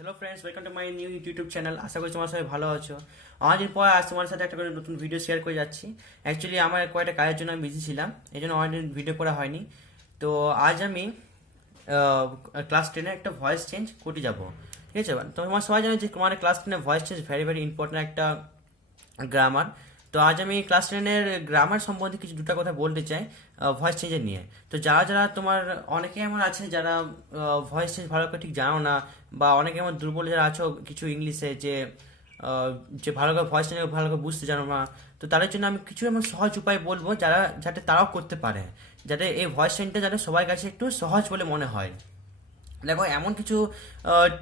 Hello friends, welcome to my new YouTube channel. আশা করি তোমার সবাই ভালো আছো। অনেকদিন পর আজ তোমার সাথে একটা করে নতুন ভিডিও শেয়ার করে যাচ্ছি। অ্যাকচুয়ালি আমার কয়েকটা কাজের জন্য আমি বিজি ছিলাম, এই জন্য অনেকদিন ভিডিও করা হয়নি। তো আজ আমি ক্লাস টেনে একটা ভয়েস চেঞ্জ করতে যাবো। ঠিক আছে, তোমার সবাই জানো যে তোমার ক্লাস টেনে voice change very very important একটা গ্রামার। তো আজ আমি ক্লাস টেনের গ্রামার সম্বন্ধে কিছু দুটো কথা বলতে চাই ভয়েস চেঞ্জের নিয়ে। তো যারা যারা তোমার অনেকে এমন আছে যারা ভয়েস চেঞ্জ ভালো করে ঠিক জানো না, বা অনেকে এমন দুর্বল যারা আছো কিছু ইংলিশে যে ভালো করে ভয়েস চেঞ্জ ভালো করে বুঝতে জানো না, তো তাদের জন্য আমি কিছু এমন সহজ উপায় বলবো যারা যাতে তারাও করতে পারে, যাতে এই ভয়েস চেঞ্জটা যাতে সবার কাছে একটু সহজ বলে মনে হয়। দেখো, এমন কিছু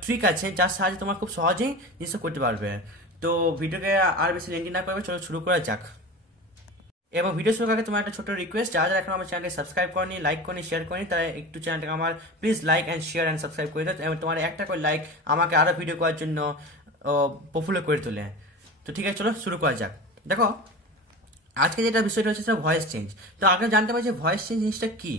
ট্রিক আছে যার সাহায্যে তোমার খুব সহজেই জিনিসটা করতে পারবে। তো ভিডিওকে আর বেশি লেন্দি না করবে, চলো শুরু করা যাক। এবং ভিডিও শুরু আগে তোমার একটা ছোট রিকোয়েস্ট, যারা যারা এখন আমার চ্যানেলকে সাবস্ক্রাইব করনি, লাইক করনি, শেয়ার করনি, তারা একটু চ্যানেলটাকে আমার please like and share and subscribe করে দাও। এবং তোমার একটা করে লাইক আমাকে আরও ভিডিও করার জন্য পপুলার করে তোলে। তো ঠিক আছে, চলো শুরু করা যাক। দেখো, আজকে যেটা বিষয়টা হচ্ছে সেটা ভয়েস চেঞ্জ। তো আগে জানতে পারছি ভয়েস চেঞ্জ জিনিসটা কী।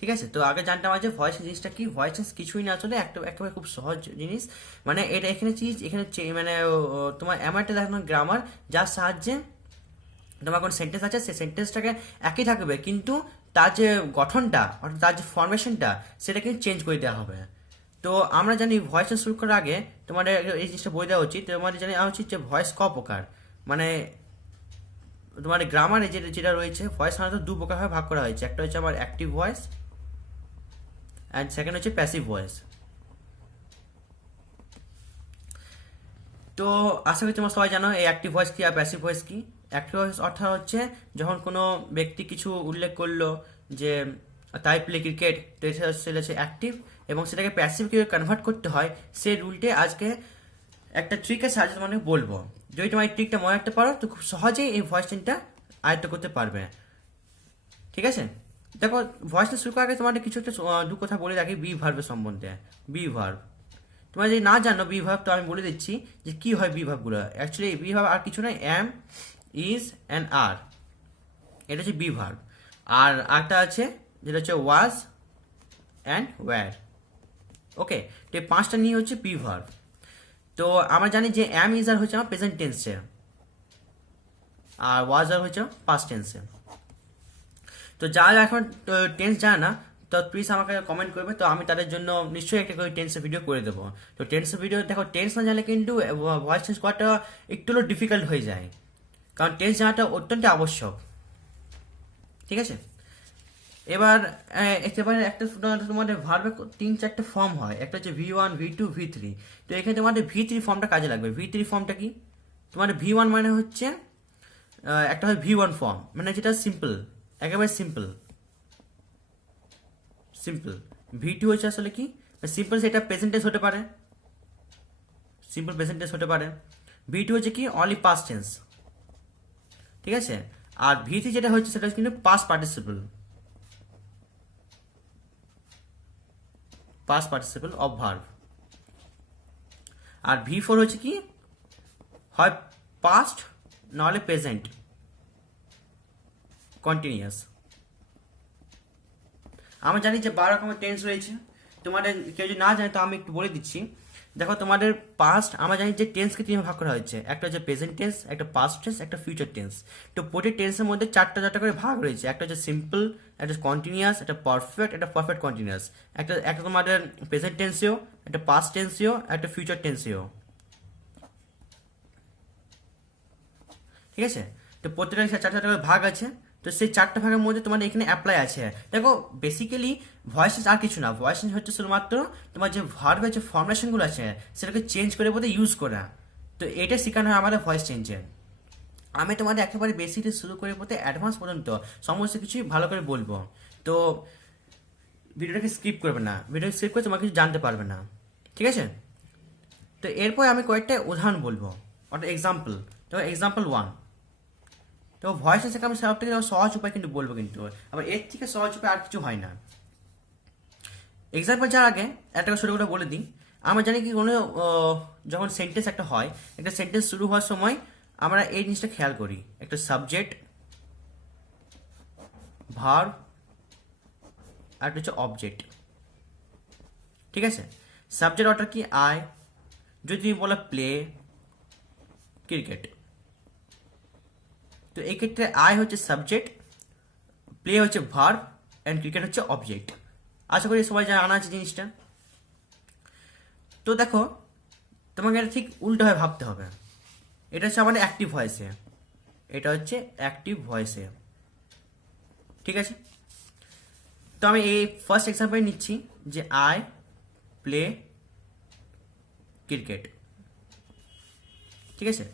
ঠিক আছে, তো আগে জানতাম যে ভয়েস জিনিসটা কি। ভয়েস চেঞ্জ কিছুই না, আসলে একেবারে খুব সহজ জিনিস। মানে এটা এখানে চিজ এখানে মানে তোমার এমন একটা দেখানো গ্রামার যার সাহায্যে তোমার কোনো সেন্টেন্স আছে, সেই সেন্টেন্সটাকে একই থাকবে, কিন্তু তার যে গঠনটা অর্থাৎ তার যে ফরমেশনটা সেটা কিন্তু চেঞ্জ করে দেওয়া হবে। তো আমরা জানি ভয়েস চেঞ্জ শুরু করার আগে তোমাদের এই জিনিসটা বলে দেওয়া উচিত। তোমাদের জানি উচিত যে ভয়েস ক প্রকার। মানে তোমার গ্রামারে যেটা রয়েছে, ভয়েস সাধারণত দু প্রকার ভাবে ভাগ করা হয়েছে। একটা হচ্ছে আমার অ্যাক্টিভ ভয়েস, অ্যান্ড সেকেন্ড হচ্ছে প্যাসিভ ভয়েস। তো আশা করি তোমরা সবাই জানো এই অ্যাক্টিভ ভয়েস কি আর প্যাসিভ ভয়েস কি। অ্যাক্টিভ ভয়েস অর্থাৎ হচ্ছে যখন কোনো ব্যক্তি কিছু উল্লেখ করলো যে তাই প্লে ক্রিকেট, তো এটা হচ্ছে অ্যাক্টিভ। এবং সেটাকে প্যাসিভ কীভাবে কনভার্ট করতে হয় সেই রুলটে আজকে একটা ট্রিকের সাহায্যে তোমাকে বলবো। যদি তোমার এই ট্রিকটা মনে রাখতে পারো তো খুব সহজেই এই ভয়েস চেঞ্জটা আয়ত্ত করতে পারবে। ঠিক আছে, দেখো, ভয়েসটা শুরু করার আগে তোমাদের কিছু একটা দু কথা বলে রাখি বি ভার্বের সম্বন্ধে। বি ভার্ব তোমরা যদি না জানো বি ভার্ব, তো আমি বলে দিচ্ছি যে কি হয় বি ভার্বগুলো। অ্যাকচুয়ালি বি ভার্ব আর কিছু নয়, এম, ইজ অ্যান্ড আর, এটা হচ্ছে বি ভার্ব। আর একটা আছে যেটা হচ্ছে ওয়াজ অ্যান্ড ওয়্যার। ওকে, তো এই পাঁচটা নিয়ে হচ্ছে বি ভার্ব। তো আমরা জানি যে এম ইজ আর হচ্ছে আমার প্রেজেন্ট টেন্সে, আর ওয়াজ আর হচ্ছে পাস্ট টেন্সে। তো যারা এখন টেন্স জানে না, তো প্লিজ আমাকে কমেন্ট করবে, তো আমি তাদের জন্য নিশ্চয়ই একটা করে টেন্সের ভিডিও করে দেবো। তো টেন্সের ভিডিও দেখো, টেন্স না জানলে কিন্তু ভয়েস চেঞ্জ করাটা একটু হলেও ডিফিকাল্ট হয়ে যায়, কারণ টেন্স জানাটা অত্যন্ত আবশ্যক। ঠিক আছে, এবার একেবারে একটা তোমাদের ভার্বে তিন চারটে ফর্ম হয়। একটা হচ্ছে V1, V2, V3। তো এখানে তোমাদের V3 ফর্মটা কাজে লাগবে। V3 ফর্মটা কি? তোমাদের V1 মানে হচ্ছে একটা হয় V1 ফর্ম, মানে যেটা সিম্পল, একেবারে সিম্পল সিম্পল। V2 হচ্ছে আসলে কি সিম্পল, সেটা প্রেজেন্টেন্স হতে পারে, সিম্পল প্রেজেন্টেন্স হতে পারে। V2 হচ্ছে কি অনলি পাস্ট টেন্স। ঠিক আছে, আর V3 যেটা হচ্ছে সেটা কিন্তু past participle, past participle of verb. আর V4 হচ্ছে কি হয় পাস্ট নাহলে প্রেজেন্ট কন্টিনিউয়াস। আমরা জানি যে 12 রকমের টেন্স রয়েছে। তোমাদের কেউ যদি না জানে তো আমি একটু বলে দিচ্ছি। দেখো, তোমাদের পাস্ট আমরা জানি যে টেন্সকে তিনভাবে ভাগ করা হয়েছে। একটা হচ্ছে প্রেজেন্ট টেন্স, একটা পাস্ট টেন্স, একটা ফিউচার টেন্স। তো প্রতি টেন্সের মধ্যে চারটা চারটা করে ভাগ রয়েছে। একটা হচ্ছে সিম্পল, একটা কন্টিনিউয়াস, একটা পারফেক্ট, একটা পারফেক্ট কন্টিনিউয়াস। একটা একটা তোমাদের প্রেজেন্ট টেন্সেও, একটা পাস্ট টেন্সেও, একটা ফিউচার টেন্সেও। ঠিক আছে, তো প্রত্যেকটা চারটা চারটা করে ভাগ আছে। তো সেই চারটা ভাগের মধ্যে তোমাদের এখানে অ্যাপ্লাই আছে। দেখো, বেসিক্যালি ভয়েস চেঞ্জ আর কিছু না, ভয়েস চেঞ্জ হচ্ছে শুধুমাত্র তোমার যে ভার্বের যে ফর্মেশনগুলো আছে সেটাকে চেঞ্জ করে বলতে ইউজ করা। তো এটা শেখানো হয় আমাদের ভয়েস চেঞ্জে। আমি তোমাদের একেবারে বেসিক থেকে শুরু করে বলতে অ্যাডভান্স পর্যন্ত সমস্ত কিছুই ভালো করে বলবো। তো ভিডিওটাকে স্কিপ করবে না, ভিডিওকে স্কিপ করে তোমার কিছু জানতে পারবে না। ঠিক আছে, তো এরপর আমি কয়েকটা উদাহরণ বলবো, অর্থাৎ এক্সাম্পল। তো এক্সাম্পল 1। তো ভয়েস শেখা আমি সব থেকে সহজ উপায় কিন্তু বলবো, কিন্তু আবার এর থেকে সহজ উপায় আর কিছু হয় না। এক্সাম্পল যার আগে একটা ছোটো করে বলে দিই। আমরা জানি কি কোনো যখন সেন্টেন্স একটা হয়, একটা সেন্টেন্স শুরু হওয়ার সময় আমরা এই জিনিসটা খেয়াল করি, একটা সাবজেক্ট, ভার্ব, আর একটা হচ্ছে অবজেক্ট। ঠিক আছে, সাবজেক্ট অর্ডার কি আই, যদি তুমি বলো প্লে ক্রিকেট, তো এই ক্ষেত্রে আই হচ্ছে সাবজেক্ট, প্লে হচ্ছে ভার্ব অ্যান্ড ক্রিকেট হচ্ছে অবজেক্ট। আশা করি সবাই জানা আছে জিনিসটা। তো দেখো, তোমাকে এটা ঠিক উল্টোভাবে ভাবতে হবে। এটা হচ্ছে আমাদের অ্যাক্টিভ ভয়েসে, এটা হচ্ছে অ্যাক্টিভ ভয়েসে, ঠিক আছে? তো আমি এই ফার্স্ট এক্সাম্পল নিচ্ছি যে আই প্লে ক্রিকেট, ঠিক আছে?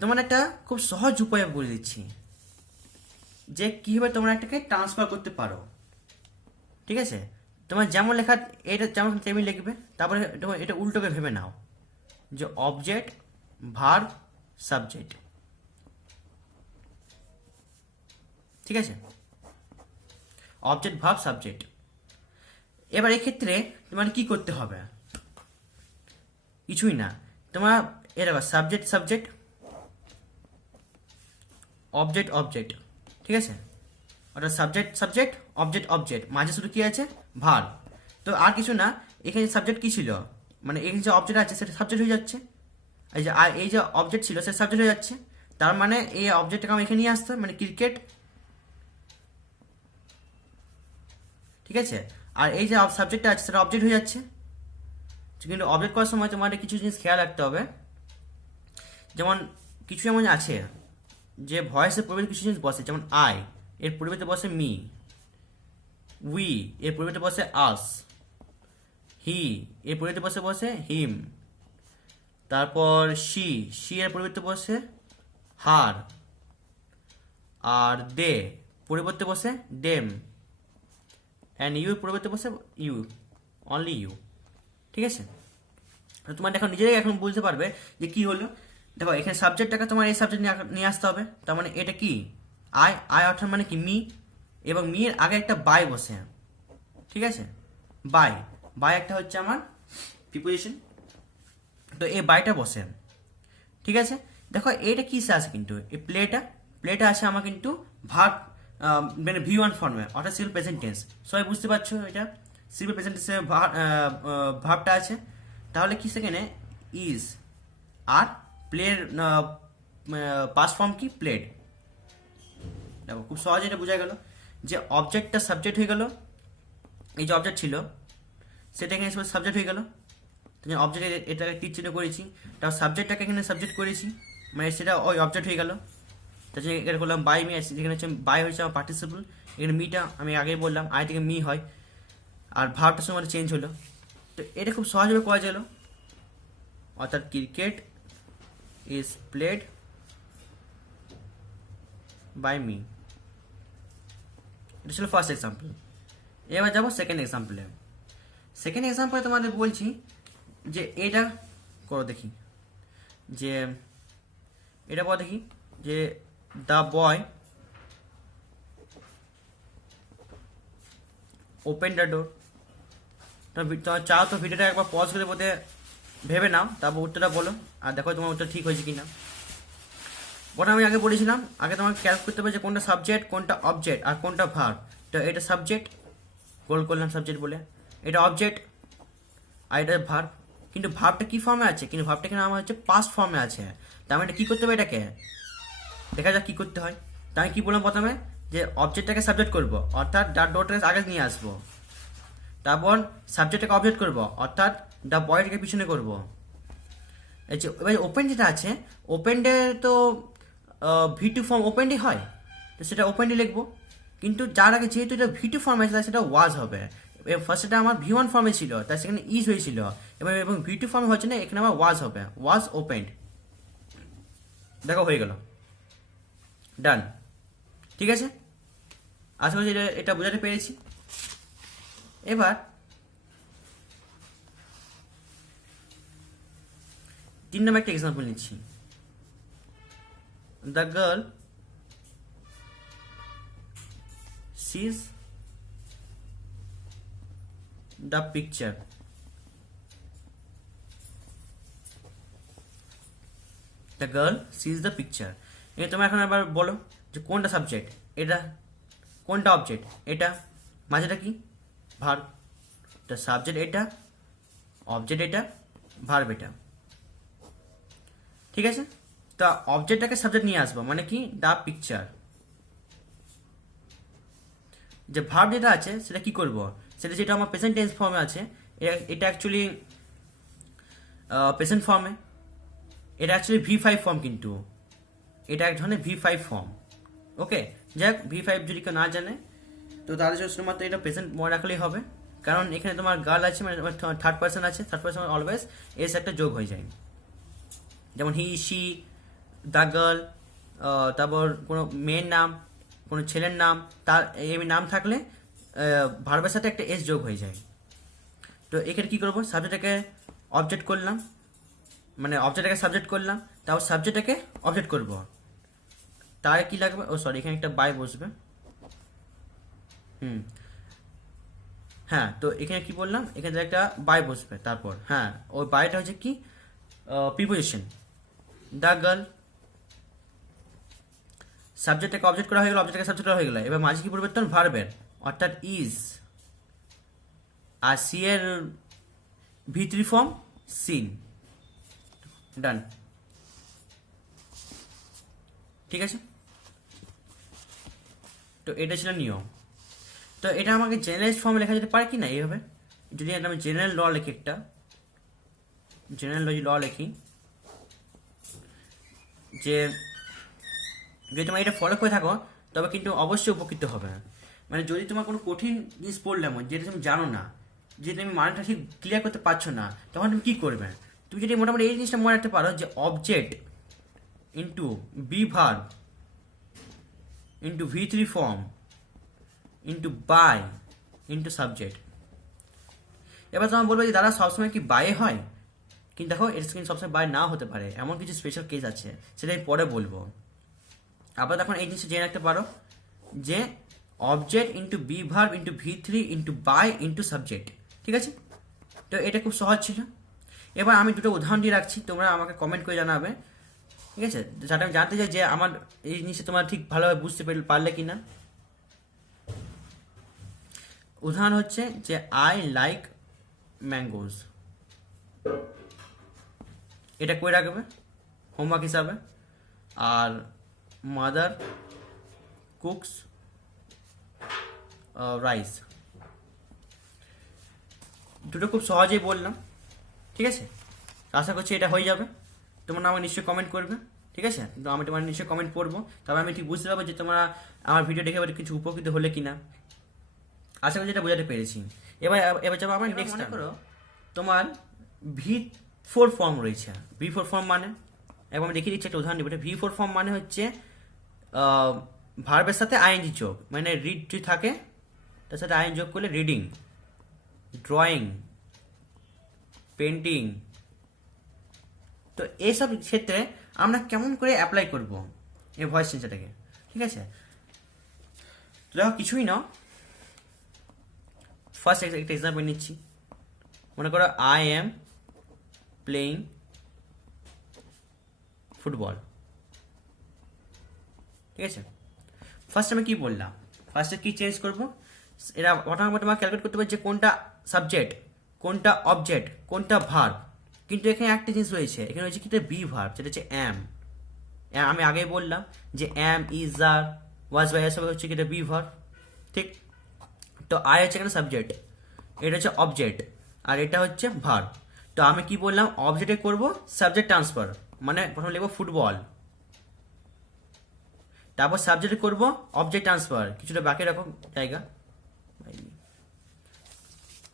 তোমার একটা খুব সহজ উপায় বলে দিচ্ছি যে কীভাবে তোমরা এটাকে ট্রান্সফার করতে পারো, ঠিক আছে? তোমার যেমন লেখা এটা যেমন তেমনি লিখবে, তারপরে এটা উল্টোকে ভেবে নাও যে অবজেক্ট ভার্ব সাবজেক্ট, ঠিক আছে? Object verb subject. এবার এক্ষেত্রে তোমার কি করতে হবে? কিছুই না, তোমার এরকম সাবজেক্ট সাবজেক্ট অবজেক্ট অবজেক্ট, ঠিক আছে? অর্থাৎ সাবজেক্ট সাবজেক্ট অবজেক্ট অবজেক্ট, মাঝে শুধু কি আছে? ভার্ব। তো আর কিছু না, এখানে সাবজেক্ট কি ছিল, মানে এখানে যে অবজেক্ট আছে সেটা সাবজেক্ট হয়ে যাচ্ছে, এই যে অবজেক্ট ছিল সেটা সাবজেক্ট হয়ে যাচ্ছে। তার মানে এই অবজেক্টটাকে আমি এখানে নিয়ে আসতে, মানে ক্রিকেট, ঠিক আছে? আর এই যে সাবজেক্টটা আছে সেটা অবজেক্ট হয়ে যাচ্ছে। কিন্তু অবজেক্ট করার সময় তোমাদের কিছু জিনিস খেয়াল রাখতে হবে। যেমন কিছু এমন আছে যে ভয়েসের পরিবর্তে কিছু জিনিস বসে, যেমন আই এর পরিবর্তে বসে মি, উই এর পরিবর্তে বসে আস, হি এর পরিবর্তে বসে হিম, তারপর শি এর পরিবর্তে বসে হার, আর দে পরিবর্তে বসে ডেম, অ্যান্ড ইউ পরিবর্তে বসে ইউ, অনলি ইউ, ঠিক আছে? তোমার দেখো নিজেরাই এখন বুঝতে পারবে যে কি হলো। দেখো এখানে সাবজেক্টটাকে তোমার এই সাবজেক্ট নিয়ে আসতে হবে। তার মানে এটা কি? আই অর্থাৎ মানে কি মি, এবং মি এর আগে একটা বাই বসে, ঠিক আছে? বাই একটা হচ্ছে আমার প্রিপোজিশন, তো এই বাইটা বসে, ঠিক আছে? দেখো এটা কিসে আছে, কিন্তু এই প্লেটা আছে আমার কিন্তু ভার্ব, মানে V1 ফর্মে, অর্থাৎ সিম্পল প্রেজেন্ট টেন্স। সবাই বুঝতে পারছো এটা সিম্পল প্রেজেন্ট টেন্সে ভার্বটা আছে। তাহলে কি সেখানে ইজ, আর প্লের পাস্ট ফর্ম কি? প্লেড। দেখো খুব সহজে এটা বোঝা গেল যে অবজেক্টটা সাবজেক্ট হয়ে গেল, এই যে অবজেক্ট ছিল সেটা এখানে সাবজেক্ট হয়ে গেল। অবজেক্ট এটাকে তীর চিহ্ন করেছি, তার সাবজেক্টটাকে এখানে সাবজেক্ট করেছি, মানে সেটা ওই অবজেক্ট হয়ে গেল। তার জন্য এটা করলাম বাই মি, যেখানে হচ্ছে বাই হয়েছে আমার পার্টিসিপল, এখানে মিটা আমি আগেই বললাম আই থেকে মি হয়, আর ভার্বটার সময় চেঞ্জ হলো। তো এটা খুব সহজভাবে করা গেল, অর্থাৎ cricket is played by me. এটা ছিল ফার্স্ট এক্সাম্পল। এবার যাবো সেকেন্ড এক্সাম্পলে। সেকেন্ড এক্সাম্পলে তোমাদের বলছি যে এটা করো দেখি, যে এটা বলো দেখি যে the boy open the door. তোমার চাও তো ভিডিওটা একবার পজ করে বলতে ভেবে নাও, তারপর উত্তরটা বলো, আর দেখো তোমার উত্তর ঠিক হয়েছে কিনা। ওটা আমি আগে বলেছিলাম, আগে তোমাকে ক্যালকুলেট করতে হবে যে কোনটা সাবজেক্ট, কোনটা অবজেক্ট, আর কোনটা ভার্ব। তো এটা সাবজেক্ট, গোল করলাম সাবজেক্ট বলে, এটা অবজেক্ট, আর এটা ভার্ব। কিন্তু ভার্বটা কি ফর্মে আছে? কিন্তু ভার্বটা এখানে আমার হচ্ছে পাস্ট ফর্মে আছে। তার মানে কি করতে হবে এটাকে? দেখা যাক কি করতে হয়। তাই কি বললাম প্রথমে, যে অবজেক্টটাকে সাবজেক্ট করব, অর্থাৎ দ্য ডোরটাকে আগে নিয়ে আসবো, তারপর সাবজেক্টটাকে অবজেক্ট করব, অর্থাৎ দ্য বয়টাকে পিছনে করব। এই যে এবার ওপেন যেটা আছে, ওপেনডে তো V2 ফর্ম ওপেনডি হয়, তো সেটা ওপেনডি লিখবো। কিন্তু যার আগে যেহেতু এটা V2 ফর্মে আছে, তাই সেটা ওয়াজ হবে। ফার্স্ট এটা আমার V1 ফর্মে ছিল, তাই সেখানে ইজ হয়েছিল, এবং V2 ফর্মে হচ্ছে না, এখানে আমার ওয়াজ হবে, ওয়াজ ওপেন্ড। দেখো হয়ে গেল, ডান, ঠিক আছে? আশা করছি এটা বোঝাতে পেরেছি। এবার 3 নম্বর একটা এক্সাম্পল নিচ্ছি। The girl sees the picture. The girl sees the picture. তোমরা এখন আবার বলো যে কোনটা সাবজেক্ট, এটা, কোনটা অবজেক্ট, এটা, মাঝেটা কি? ভার্ব। দ্য সাবজেক্ট এটা, অবজেক্ট এটা, ভার্ব এটা, ঠিক আছে। তো অবজেক্টটাকে সাবজেক্ট নিয়ে আসবো, মানে কি দ্য পিকচার। যে ভার্ব যেটা আছে সেটা কি করব, সেটা যেটা আমার প্রেজেন্ট টেন্স ফর্মে আছে, এটা অ্যাকচুয়ালি প্রেজেন্ট ফর্মে, এটা অ্যাকচুয়ালি V5 ফর্ম, কিন্তু এটা এক ধরনের V5 ফর্ম। ওকে, যাই হোক, V5 যদি কেউ না জানে তো তাহলে শুধুমাত্র এটা প্রেজেন্ট মনে রাখলেই হবে, কারণ এখানে তোমার গার্ল আছে, মানে থার্ড পার্সন আছে, থার্ড পার্সন অলওয়েজ এস একটা যোগ হয়ে যায়, যেমন হি শি, দ্য গার্ল, তারপর কোনো মেয়ের নাম, কোনো ছেলের নাম, তার এই নাম থাকলে ভার্বের সাথে একটা এস যোগ হয়ে যায়। তো এখানে কী করবো, সাবজেক্টটাকে অবজেক্ট করলাম, মানে অবজেক্টটাকে সাবজেক্ট করলাম, তারপর সাবজেক্টটাকে অবজেক্ট করব, তার কি লাগবে, ও সরি এখানে একটা বাই বসবে। হ্যাঁ, তো এখানে কি বললাম, এখানে একটা বাই বসবে, তারপর হ্যাঁ ওই বাইটা হচ্ছে কি প্রিপোজিশন, দ্য গার্ল, সাবজেক্টটাকে অবজেক্ট করা হয়ে গেল, অবজেক্টটাকে সাবজেক্ট করা হয়ে গেল, এবার মাঝে কি পরিবর্তন, ভার্বের, অর্থাৎ ইজ, আর সি এর V3 ফর্ম সিন, ডান, ঠিক আছে। তো এটা ছিল নিয়ম। তো এটা আমাকে জেনারেল ফর্মে লেখা যেতে পারে কি না এইভাবে, যদি আমি জেনারেল ল লিখি, একটা জেনারেল ল লিখি, যে যদি তোমার এটা ফলো করে থাকো তবে কিন্তু অবশ্যই উপকৃত হবে। মানে যদি তোমার কোনো কঠিন জিনিস পড়লাম যেটা তুমি জানো না, যে তুমি মানেটা ঠিক ক্লিয়ার করতে পারছো না, তখন তুমি কী করবে, তুমি যদি মোটামুটি এই জিনিসটা মনে রাখতে পারো যে object into be verb into V3 form into by into subject. এবার তোমার বলবে যে দাদা সবসময় কি বাই হয়, কিন্তু দেখো এটা কিন্তু সবসময় বাই না হতে পারে, এমন কিছু স্পেশাল কেস আছে, সেটা আমি পরে বলবো। আবার তখন এই জিনিসটা জেনে রাখতে পারো যে object into be verb into V3 into by into subject, ঠিক আছে। তো এটা খুব সহজ ছিল। এবার আমি দুটো উদাহরণ দিয়ে রাখছি, তোমরা আমাকে কমেন্ট করে জানাবে, ঠিক আছে, যাতে আমি জানতে চাই যে আমার এই জিনিসটা তোমরা ঠিক ভালোভাবে বুঝতে পারলে কি না। উদাহরণ হচ্ছে যে আই লাইক ম্যাঙ্গোজ, এটা করে রাখবে হোমওয়ার্ক হিসাবে। আর মাদার কুকস রাইস, দুটো খুব সহজেই বললাম, ঠিক আছে। আশা করছি এটা হয়ে যাবে। তোমরা আমাকে নিশ্চয়ই কমেন্ট করবে, ঠিক আছে, তো আমি তোমার নিশ্চয়ই কমেন্ট পড়বো, তবে আমি ঠিক বুঝতে পারবো যে তোমরা আমার ভিডিও দেখে কিছু উপকৃত হলে কিনা। আশা করি যেটা বোঝাতে পেরেছি। এবার এবার যাবো আমার নেক্সট। মনে করো তোমার V4 ফর্ম রয়েছে। V4 ফর্ম মানে, এবং আমি দেখিয়ে দিচ্ছি একটা উদাহরণ দিব। V4 ফর্ম মানে হচ্ছে ভার্বের সাথে আইএনজি যোগ, মানে রিড যদি থাকে তার সাথে আইএনজি যোগ করলে রিডিং, ড্রয়িং, পেন্টিং। তো এইসব ক্ষেত্রে আমরা কেমন করে অ্যাপ্লাই করব এই ভয়েস চেঞ্জারটাকে, ঠিক আছে। তো দেখো কিছুই না, ফার্স্ট একটা এক্সাম্পল নিচ্ছি। মনে করো আই এম প্লেয়িং ফুটবল, ঠিক আছে। ফার্স্ট আমি কি বললাম, ফার্স্টে কি চেঞ্জ করবো, এটা মোটামুটি তোমাকে ক্যালকুলেট করতে পারবে যে কোনটা সাবজেক্ট, কোনটা অবজেক্ট, কোনটা ভার্ব। কিন্তু এখানে একটা জিনিস রয়েছে, এখানে রয়েছে কি বি ভার্ব, যেটা হচ্ছে অ্যাম। আমি আগেই বললাম যে অ্যাম, ইজ, আর, ওয়াজ, বাই এসব হচ্ছে কি বি ভার্ব, ঠিক। তো আই হচ্ছে এখানে সাবজেক্ট, এটা হচ্ছে অবজেক্ট, আর এটা হচ্ছে ভার্ব। তো আমি কি বললাম, অবজেক্টে করব সাবজেক্ট ট্রান্সফার, মানে প্রথমে লিখবো ফুটবল, তারপর সাবজেক্টে করব অবজেক্ট ট্রান্সফার, কিছুটা বাকি রাখো জায়গা,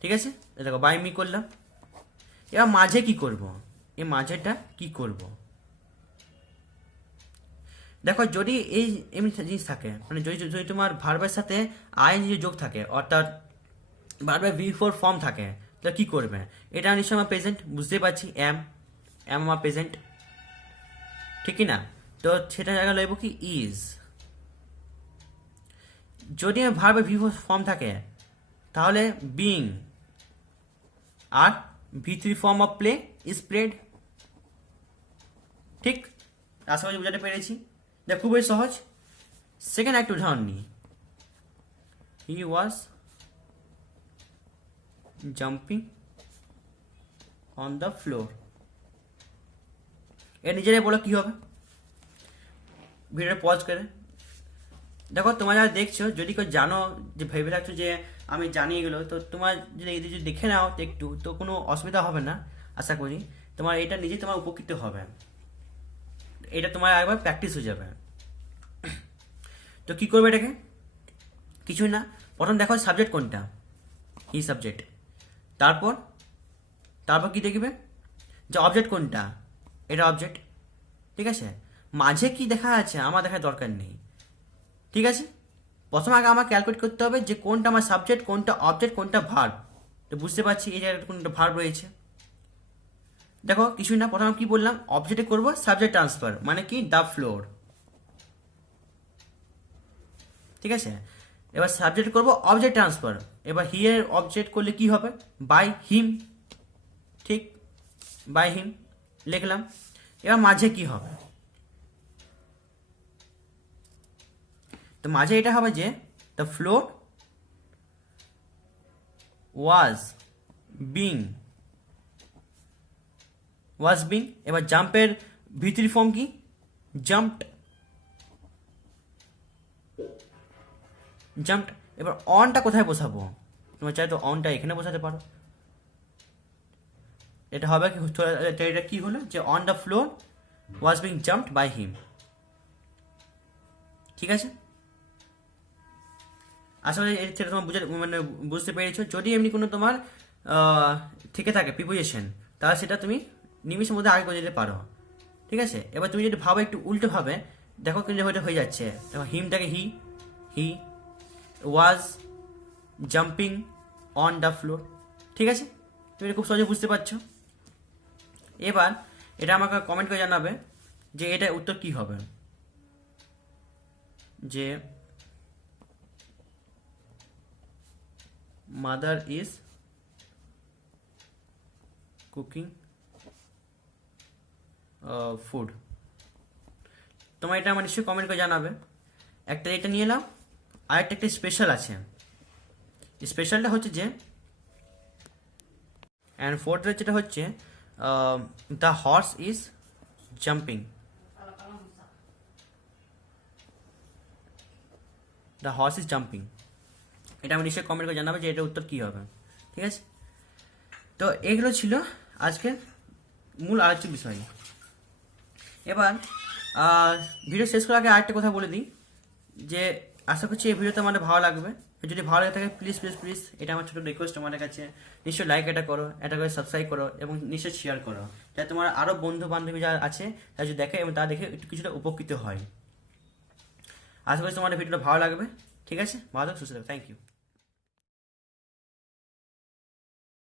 ঠিক আছে। দেখো বাই মি করলাম। এবার মাঝে কি করব, এই মাঝেটা কি করব, দেখো যদি এই এমনি জিনিস থাকে, মানে যদি যদি তোমার ভার্বের সাথে আইএনজি যোগ থাকে, অর্থাৎ ভার্বের V4 ফর্ম থাকে, তাহলে কি করবে, এটা নিশ্চয়ই আমার প্রেজেন্ট, বুঝতেই পারছি এম, এম আমার প্রেজেন্ট, ঠিক কি না। তো সেটা জায়গায় লইব কি ইজ। যদি ভার্বের V4 ফর্ম থাকে তাহলে বিং, আর V3 form of play is played, ঠিক। আশা করি বোঝাতে পেরেছি, দেখ খুবই সহজ। সেকেন্ড একটা উদাহরণ নিই, হি ওয়াজ জাম্পিং অন দ্য ফ্লোর। এর নিজেরাই বলো কি হবে, ভিডিওটা পজ করে দেখো। তোমরা যারা দেখছো যদি কেউ জানো, যে ভেবে রাখছো যে আমি জানি এগুলো, তো তোমার যদি দেখে নাও তো একটু, তো কোনো অসুবিধা হবে না আশা করি। তোমার এটা নিজেই তোমার উপকৃত হবে, এটা তোমার একবার প্র্যাকটিস হয়ে যাবে। তো কি করবে এটাকে, কিছুই না, প্রথম দেখো সাবজেক্ট কোনটা, হি সাবজেক্ট। তারপর তারপর কি দেখবে, যে অবজেক্ট কোনটা, এটা অবজেক্ট। ঠিক আছে, মাঝে কি দেখা আছে আমার দেখার দরকার নেই। ঠিক আছে, প্রথম আগে আমার ক্যালকুলেট করতে হবে যে কোনটা আমার সাবজেক্ট, কোনটা অবজেক্ট, কোনটা ভার্ব। তো বুঝতে পারছি এই জায়গায় কোনটা ভার্ব রয়েছে। দেখো কিছুই না, প্রথমে কি বললাম, অবজেক্টে করবো সাবজেক্ট ট্রান্সফার, মানে কি দ্য ফ্লোর। ঠিক আছে, এবার সাবজেক্ট করবো অবজেক্ট ট্রান্সফার। এবার হিয়ার অবজেক্ট করলে কি হবে, বাই হিম। ঠিক, বাই হিম লিখলাম। এবার মাঝে কি হবে, তো মাঝে এটা হবে যে the floor was being, was being. এবার জাম্পের ভিতরি ফর্ম কি, জাম্পড, জাম্পড। এবার অনটা কোথায় বসাবো, তোমার চাই তো অনটা এখানে বসাতে পারো। এটা হবে কি, এটা কি হলো, যে on the floor was being jumped by him. ঠিক আছে, আসলে এর থেকে তোমার মানে বুঝতে পেরেছো। যদি এমনি কোনো তোমার থেকে থাকে প্রিপোজিশন, তাহলে সেটা তুমি নিমিষের মধ্যে আগে করে যেতে পারো। ঠিক আছে, এবার তুমি যদি ভাবো একটু উল্টো ভাবে, দেখো কিন্তু ওইটা হয়ে যাচ্ছে। দেখো হিমটাকে হি, হি ওয়াজ জাম্পিং অন দ্য ফ্লোর। ঠিক আছে, তুমি এটা খুব সহজে বুঝতে পারছো। এবার এটা আমাকে কমেন্ট করে জানাবে যে এটা উত্তর কি হবে, যে মাদার ইজ কুকিং ফুড। তোমার এটা আমার নিশ্চয়ই কমেন্ট করে জানাবে। একটা এটা নিয়ে নাও, আর একটা স্পেশাল আছে। স্পেশালটা হচ্ছে যে, অ্যান্ড ফোর্থ যেটা হচ্ছে the horse is jumping, the horse is jumping. এটা আমি নিশ্চয়ই কমেন্ট করে জানাবে যে এটা উত্তর কী হবে। ঠিক আছে, তো এগুলো ছিল আজকের মূল আলোচ্য বিষয়। এবার ভিডিও শেষ করার আগে আরেকটা কথা বলে দিই, যে আশা করছি এই ভিডিওটা আমাদের ভালো লাগবে। যদি ভালো লাগে থাকে প্লিজ প্লিজ প্লিজ, এটা আমার ছোটো রিকোয়েস্ট তোমাদের কাছে, নিশ্চয়ই লাইক এটা করো, এটা করে সাবস্ক্রাইব করো, এবং নিশ্চয়ই শেয়ার করো, যাতে তোমার আরও বন্ধু বান্ধবী যারা আছে তারা যদি দেখে এবং তারা দেখে একটু কিছুটা উপকৃত হয়। আশা করছি তোমাদের ভিডিওটা ভালো লাগবে। ঠিক আছে, ভালো থাকো, সুস্থ থাকো, থ্যাংক ইউ।